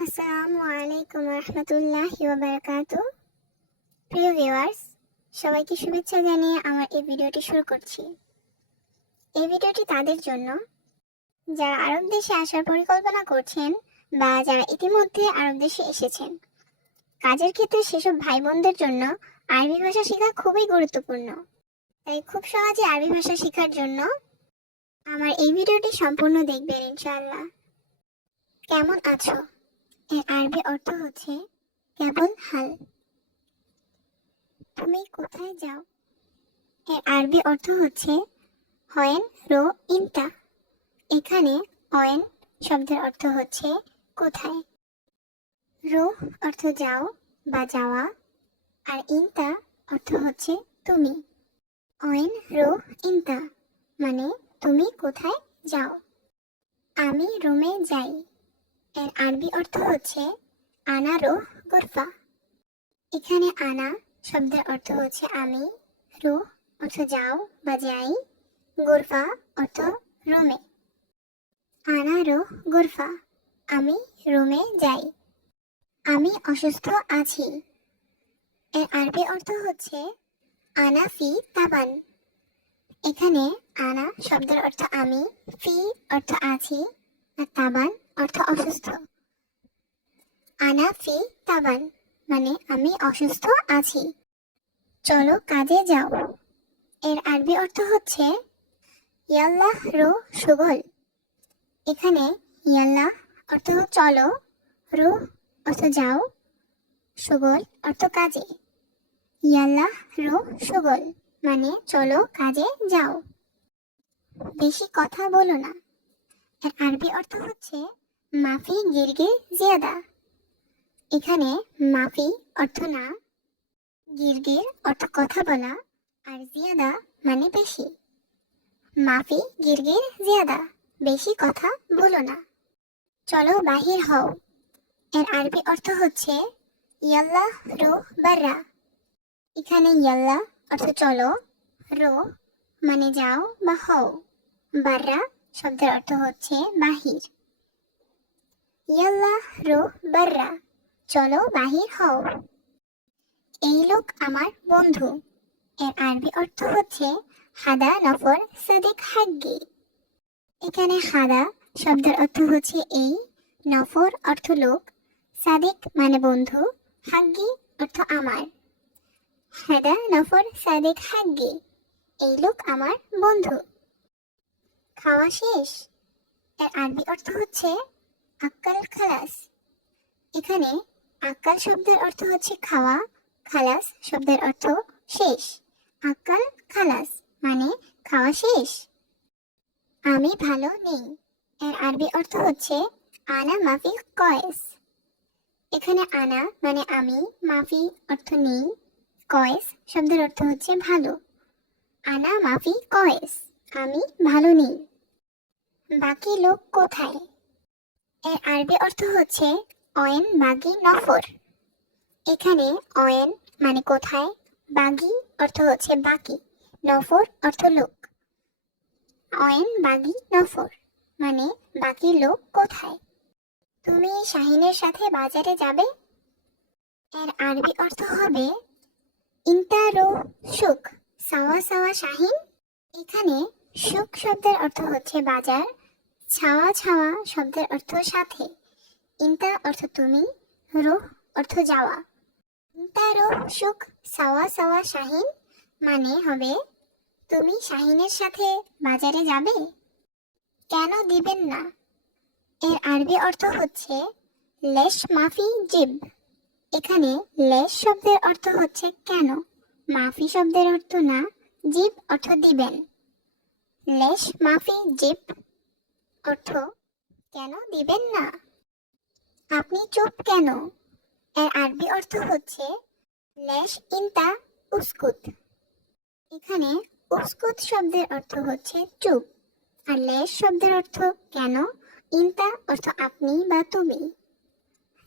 আসসালামু আলাইকুম রহমতুল্লাহি ওয়া বারাকাতুহু। প্রিয় ভিউয়ার্স, সবাইকে শুভেচ্ছা জানিয়ে আমার এই ভিডিওটি শুরু করছি। এই ভিডিওটি তাদের জন্য যারা আরব দেশে আসার পরিকল্পনা করছেন বা যারা ইতিমধ্যে আরব দেশে এসেছেন। কাজের ক্ষেত্রে সেসব ভাই বোনদের জন্য আরবি ভাষা শেখা খুবই গুরুত্বপূর্ণ। তাই খুব সহজে আরবি ভাষা শেখার জন্য আমার এই ভিডিওটি সম্পূর্ণ দেখবেন ইনশাআল্লাহ। কেমন আছো? এর আরবি অর্থ হচ্ছে কেবল হাল। তুমি কোথায় যাও? এর আরবি অর্থ হচ্ছে হয়েন রো ইনতা। এখানে অয়েন শব্দের অর্থ হচ্ছে কোথায়, রো অর্থ যাও বা যাওয়া, আর ইনতা অর্থ হচ্ছে তুমি। অয়েন রো ইনতা মানে তুমি কোথায় যাও। আমি রোমে যাই। এর আরবি অর্থ হচ্ছে আনা রো গুরফা। এখানে আনা শব্দের অর্থ হচ্ছে আমি, রো অর্থ যাও বা যাই, গুরফা অর্থ রোমে। আনা রো গুরফা আমি রোমে যাই। আমি অসুস্থ আছি। এর আরবি অর্থ হচ্ছে আনা ফি তাবান। এখানে আনা শব্দের অর্থ আমি, ফি অর্থ আছি, আর তাবান অর্থ অসুস্থ। আনা ফি তাবান মানে আমি অসুস্থ আছি। চলো কাজে যাও। এর আরবি অর্থ হচ্ছে ইয়াল্লাহ রো সুগল। এখানে ইয়াল্লাহ অর্থ চলো, রো অর্থ যাও, সুগল অর্থ কাজে। ইয়াল্লাহ রো সুগল মানে চলো কাজে যাও। বেশি কথা বলো না। এর আরবি অর্থ হচ্ছে মাফি গিরগির জিয়াদা। এখানে মাফি অর্থ না, গিরগির অর্থ কথা বলা, আর জিয়াদা মানে বেশি। মাফি গিরগির জিয়াদা বেশি কথা বলো না। চলো বাহির হও। এর আরবি অর্থ হচ্ছে ইয়াল্লাহ রো বাররা। এখানে ইয়াল্লা অর্থ চলো, রো মানে যাও বা হও, বাররা শব্দের অর্থ হচ্ছে বাহির। ইয়াল্লাহ রো বাররা চলো বাহির হও। এই লোক আমার বন্ধু। এর আরবি অর্থ হচ্ছে হাদা নফর সাদিক হাগ্গি। এখানে হাদা শব্দের অর্থ হচ্ছে এই, নফর অর্থ লোক, সাদিক মানে বন্ধু, হাগ্গি অর্থ আমার। হাদা নফর সাদিক হাগ্গি এই লোক আমার বন্ধু। খাওয়া শেষ। এর আরবি অর্থ হচ্ছে আক্কাল খালাস। এখানে আক্কাল শব্দের অর্থ হচ্ছে খাওয়া, খালাস শব্দের অর্থ শেষ। আক্কাল খালাস মানে খাওয়া শেষ। আমি ভালো নেই। এর আরবি অর্থ হচ্ছে আনা মাফি কয়েস। এখানে আনা মানে আমি, মাফি অর্থ নেই, কয়েস শব্দের অর্থ হচ্ছে ভালো। আনা মাফি কয়েস আমি ভালো নেই। বাকি লোক কোথায়? এর আরবি অর্থ হচ্ছে অয়েন বাগি নফর। এখানে অয়েন মানে কোথায়, বাগি অর্থ হচ্ছে বাকি, নফর অর্থ লোক। অয়েন বাগি নফর মানে বাকি লোক কোথায়। তুমি শাহিনের সাথে বাজারে যাবে। এর আরবি অর্থ হবে ইন্তা রো সুক সাওয়া সাওয়া শাহিন। এখানে সুক শব্দের অর্থ হচ্ছে বাজার, ছাওয়া ছাওয়া শব্দের অর্থ সাথে, ইন্তা অর্থ তুমি, রো অর্থ যাওয়া। ইন্তা রো সুক সাওয়া সাওয়া শাহিন মানে হবে তুমি শাহিনের সাথে বাজারে যাবে। কেন দিবেন না? এর আরবি অর্থ হচ্ছে লেশ মাফি জিব। এখানে লেশ শব্দের অর্থ হচ্ছে কেন, মাফি শব্দের অর্থ না, জিব অর্থ দিবেন। লেশ মাফি জিব অর্থ কেন দিবেন না। আপনি চুপ কেন? এর আরবি অর্থ হচ্ছে লেশ ইনতা উস্কুত। এখানে উস্কুত শব্দের অর্থ হচ্ছে চুপ, আর লেশ শব্দের অর্থ কেন, ইনতা অর্থ আপনি বা তুমি।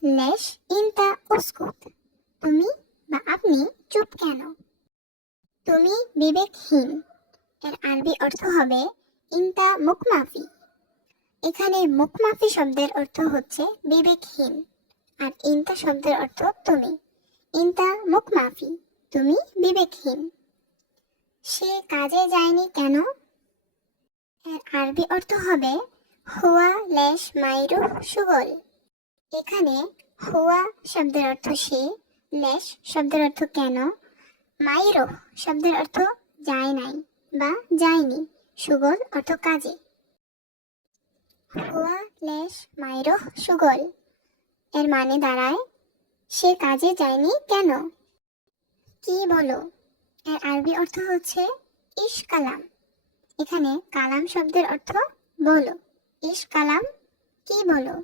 লেশ ইনতা উস্কুত তুমি বা আপনি চুপ কেন। তুমি বিবেকহীন। এর আরবি অর্থ হবে ইনতা মুকমাফি। এখানে মুকমাফি শব্দের অর্থ হচ্ছে বিবেকহীন, আর ইনতা শব্দের অর্থ তুমি। ইনতা মুখ মাফি, তুমি বিবেকহীন। সে কাজে যায়নি কেন? এর আরবি অর্থ হবে হুয়া লেশ মাইরুহ সুগল। এখানে হুয়া শব্দের অর্থ সে, লেশ শব্দের অর্থ কেন, মাইরুহ শব্দের অর্থ যায় নাই বা যায়নি, সুগল অর্থ কাজে। হুয়া লেশ মাইরুহ সুগল এর মানে দাঁড়ায় সে কাজে যায়নি কেন। কি বলো এর আরবি অর্থ হচ্ছে ইশ কালাম। এখানে কালাম শব্দের অর্থ বলো, ইশ কালাম কি বলো।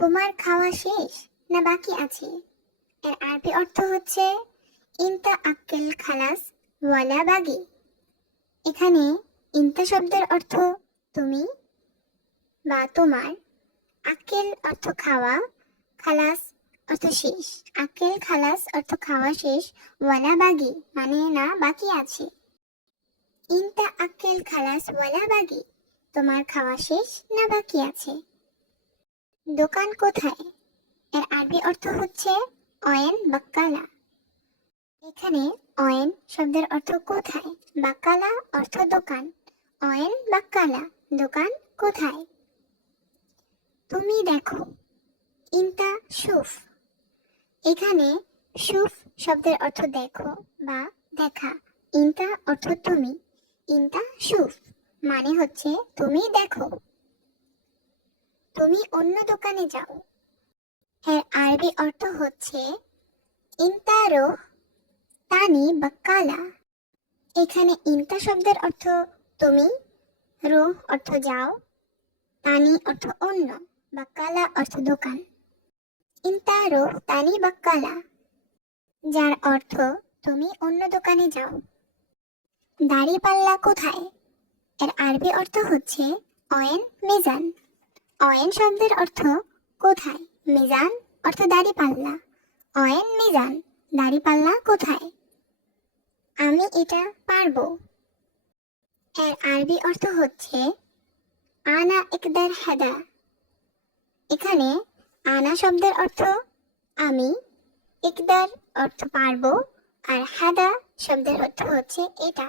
তোমার খাওয়া শেষ না বাকি আছে? এর আরবি অর্থ হচ্ছে ইনতা আক্কেল খালাস ওয়ালা বাগি। এখানে ইনতা শব্দের অর্থ তুমি বা তোমার, আক্কেল অর্থ খাওয়া, খালাস অর্থ শেষ। আক্কেল খালাস অর্থ খাওয়া শেষ, ওয়ালা বাগি মানে না বাকি আছে। ইনতা আক্কেল খালাস ওয়ালা বাগি, তোমার খাওয়া শেষ না বাকি আছে। দোকান কোথায়? এর আরবি অর্থ হচ্ছে অয়েন বাক্কালা। এখানে অয়েন শব্দের অর্থ কোথায়, বাক্কালা অর্থ দোকান। অয়েন বাক্কালা দোকান কোথায়। তুমি দেখো, ইনতা শুফ। এখানে শুফ শব্দের অর্থ দেখো বা দেখা। ইনতা অর্থ তুমি, ইনতা শুফ মানে হচ্ছে তুমি দেখো। তুমি অন্য দোকানে যাও। এর আরবি অর্থ হচ্ছে ইনতা রোহ তানি বাক্কালা। এখানে ইনতা শব্দের অর্থ তুমি, রোহ অর্থ যাও, তানি অর্থ অন্য, বাক্কালা অর্থ দোকান। ইনতা রোহ তানি বাক্কালা যার অর্থ তুমি অন্য দোকানে যাও। দাড়িপাল্লা কোথায়? এর আরবি অর্থ হচ্ছে অয়েন মিজান। অয়েন শব্দের অর্থ কোথায়, মিজান অর্থ দাড়িপাল্লা। অয়েন মিজান দাড়িপাল্লা কোথায়। আমি এটা পারবো। এর আরবি অর্থ হচ্ছে আনা ইকদার হাদা। এখানে আনা শব্দের অর্থ আমি, ইকদার অর্থ পারবো, আর হাদা শব্দের অর্থ হচ্ছে এটা।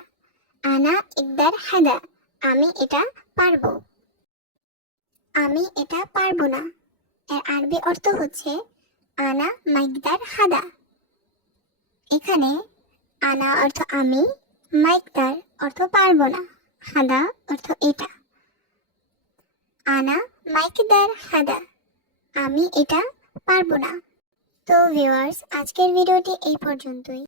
আনা ইকদার হাদা আমি এটা পারবো। আমি এটা পারবো না এর আরবি অর্থ হচ্ছে আনা মাইকদার হাদা। এখানে আনা অর্থ আমি, মাইকদার অর্থ পারবো না, হাদা অর্থ এটা। আনা মাইকদার হাদা আমি এটা পারবো না। তো ভিউয়ার্স, আজকের ভিডিওটি এই পর্যন্তই।